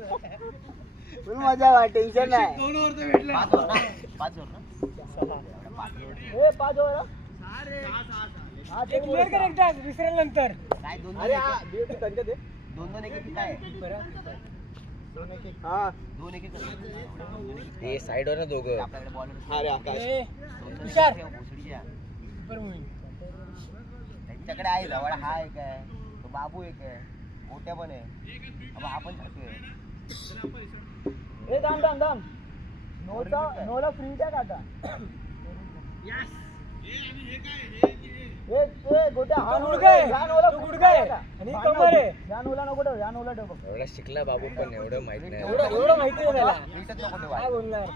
फुल मजा वा, टेन्शन नाही. 2 ओव्हर तर भेटले. 5 ओव्हर ना? 5 ओव्हर ना? 5 ओव्हर. हा ते क्लिअर कर एकदा विसरल्यानंतर. काय 2 अरे हा बीएससी त्यांच्या ते 2 एक एक काय? हा 2 एक एक हे साइडवर ना दोघं. आपल्याकडे बॉलर अरे आकाश हुशार. भोसडीच्या. Super movie. त्यांच्याकडे आहे जवळ हा एक आहे, तो बाबू एक आहे, मोठ्या पण आहे. अब आपण जातोय. हे दाम नोला फ्री टाक आता. गोट्या हा गुडघा आहे. ह्या नोला तो गुडघा आहे. आणि कमर आहे. ह्या नोला नको ठेव, ह्या नोला ठेव बघ. एवढा शिकला बाबू पण एवढं माहित नाही. एवढं माहिती आहे त्याला. नीटच नको ठेवा. काय बोलणार.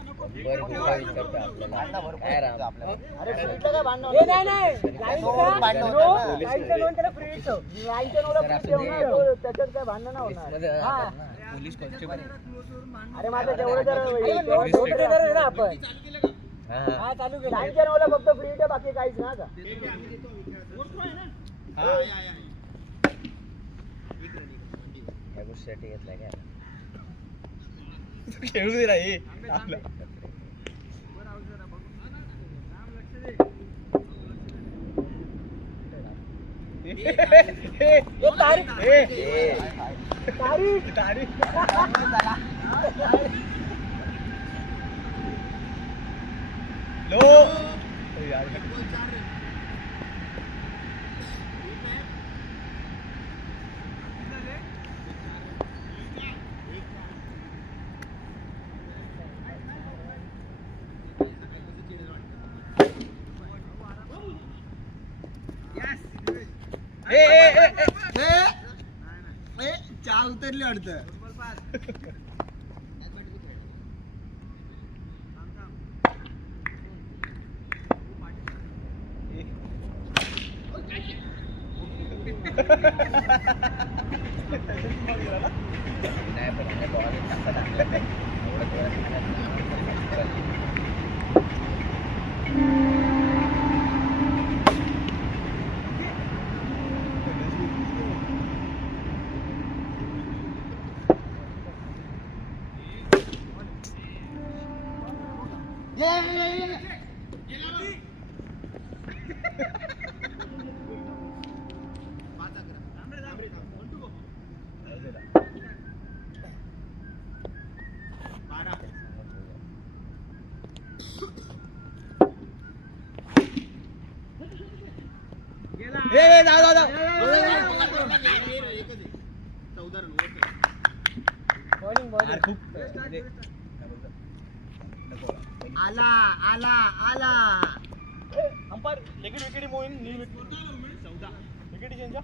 बर गुडघा विचारतो आपल्याला. भांडणं भरपूर काय आहेत राम. आपल्याला. अरे फ्रीटला काय भांडण हे नाही लाईनचा भांडणं नो, होतात ना. लाईनचा नो त्याला फ्री ठेव. लाईनच्या नोला सर, फ्री असं ठेव ना, नाही. तो त्याच्यात काय भांडण नाही होणार. मध्ये हा. राहतात ना. पोलीस कॉन्स्टेबल अरे माझं जेवढं जर ट्रेनर आहे ना आपण. हा हा चालू केलं. लाईनच्या नोला फक्त फ्री ठेव, बाकी काहीच ना का. या गोष्टीसाठी घेतलाय काय खेळू दे रे. चाल उतरली वाटतं. नाही पण त्या बॉल टाकता टाकलं नाही. एवढं जोरात आला आला आला. अंपायर विकेट मोहीन नील विकेट 14 विकेट चेंज.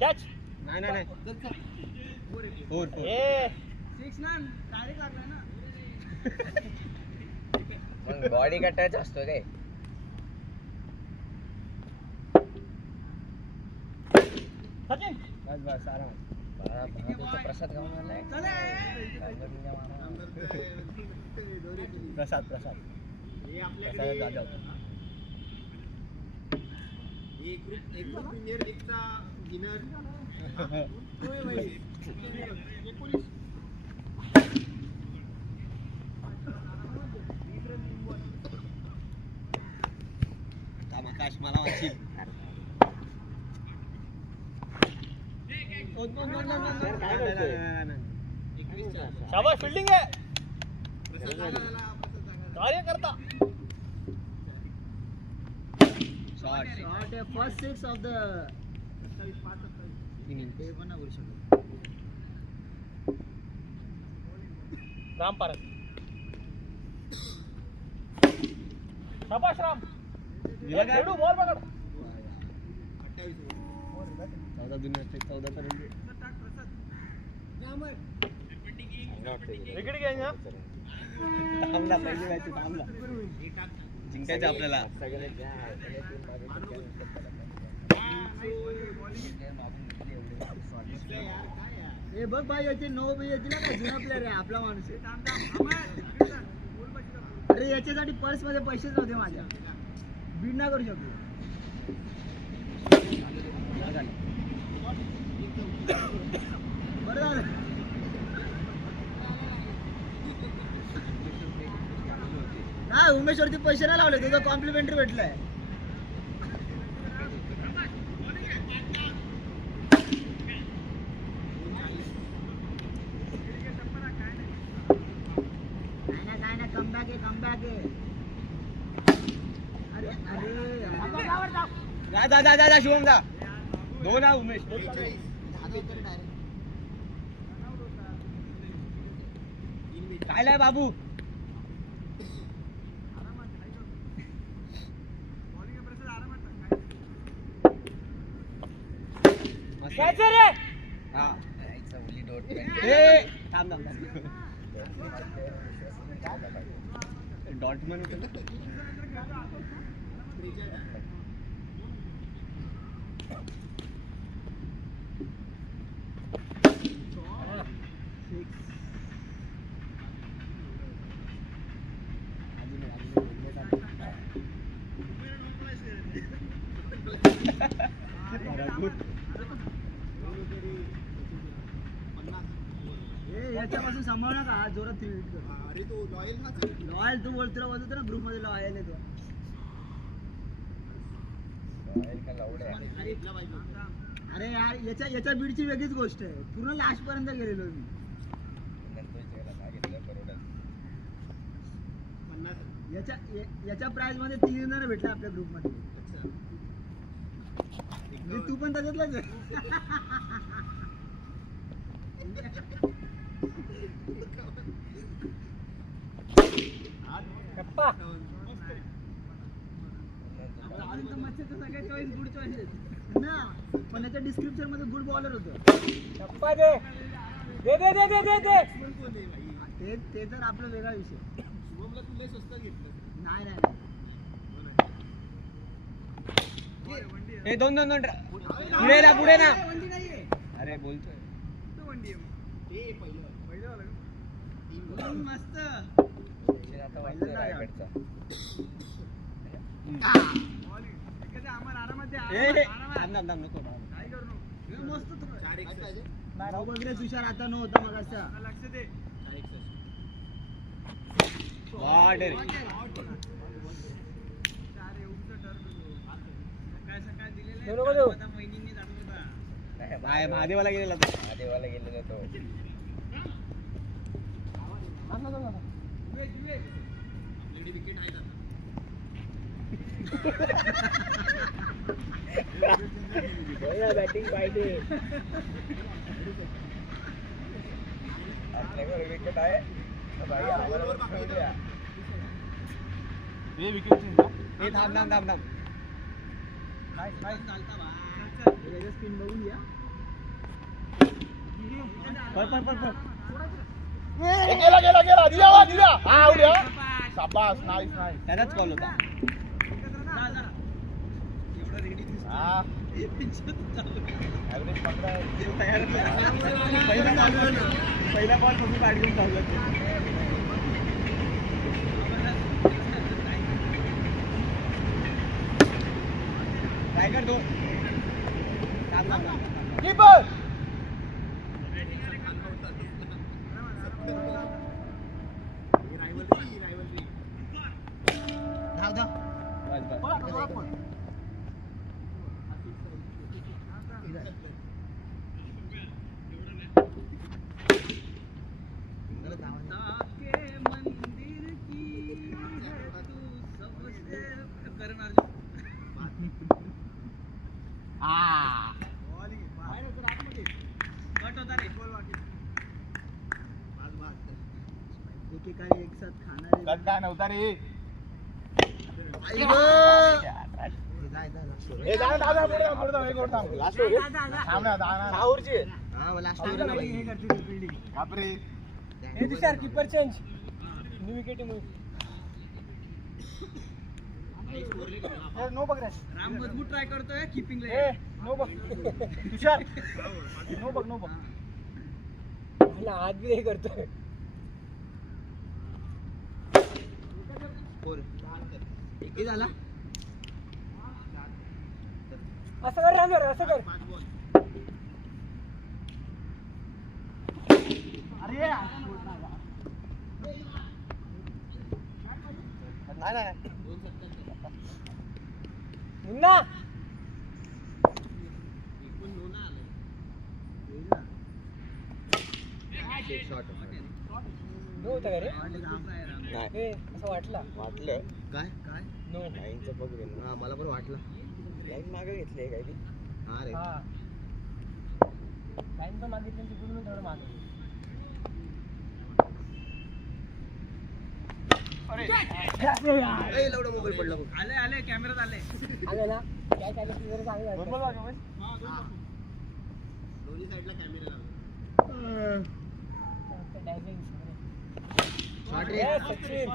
कॅच. नाही मग बॉडी का टच असतो काय. सचिन प्रसाद गाऊन आलाय. प्रसाद जाधव. आकाश मला वाचील. शाबाश फील्डिंग आहे. कार्यकर्ता. First 6 of the inning. ते पण नाही बोलू शकत. राम परत. शाबाश राम. खेळू बॉल पकड. 14 दुनिया 14 पर्यंत. विकेट घ्यायचा. थांबला पहिली मॅच थांबला. जिंकायचं आपल्याला. हे बघ भाई याचे 9 भाई येतील ना, जुना प्लेअर आहे आपला माणूस आहे. अरे याच्यासाठी पर्स मध्ये पैसेच नव्हते माझ्या. बीड नाही करू शकतो. बरं झालं. नाही उमेश वरती पैसे नाही लावले, तुझं कॉम्प्लिमेंटरी भेटलंय. काय ना कमबॅक आहे. अरे जा शिवम जा. 2 ना उमेश. काय लाय बाबू. रे हा यायचं ओली डॉट थांब डॉट म्हणून याच्यापासून सांभाळ नका. हा जोरात 3 हिट कर. अरे तो लॉयल तू बोलतो बोलतो ना ग्रुप मध्ये लॉयल आहे तो. अरे यार याच्या बीडची वेगळीच गोष्ट आहे. पूर्ण लास्ट पर्यंत गेलेलो मी. याच्या प्राइस मध्ये 3 जण भेटले आपल्या ग्रुप मध्ये. तू पण त्याच्यातलाच आहे. सगळे चॉईस गुड चॉईस ना, पण याच्या डिस्क्रिप्शन मध्ये गुड बॉलर होतं. ते तर आपला वेगळा विषय. नाही ए 2 पुढे ना. अरे बोलतोय मस्त. तुषार आता नव्हता मग लक्ष दे. महादेवाला गेलेला तो. बॅटिंग पाहिजे. विकेट आहे थांब स्पिन बघून घ्या. गेला. हा उद्या शाबास. नाईस. त्याचाच कॉल होता. हा ॲव्हरेज 15 पहिला बॉल तुम्ही काढून ठेवला. काय करतो कीपर. एकेकाळी एक साथ खाणारे गड्डा नव्हता रे. Tushar keeper change. New wicket नो बघ. राम मजबूत ट्राय करतोय कीपिंगला. नो बघ तुषार. नो बघ आज बी हे करतोय. बोल किती झाला असं कर रामर असं कर अरे नाही मुन्ना शॉट नो होता का रे नाही ए असं वाटलं वाटलं काय काय नो लाईनचं बघ रे हा मला पण वाटलं लाईन मागे घेतली काय ती हा रे हा लाईन पण मागितली तिकडून मी थोडं मागे ए, एवढा मोबाईल पडला बघ आले कॅमेरात आले आलं ना काय काय की जरा चांगलं झालं. दोन्ही साईडला कॅमेरा फक्त diving. लावला ए, सचिन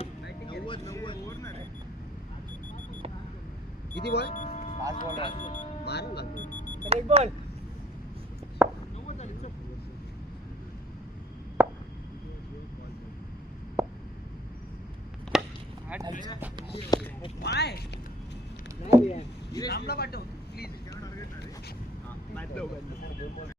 किती बॉल 5 बॉल मार लागतो तर एक बॉल पाय नाही रामला पाठव प्लीज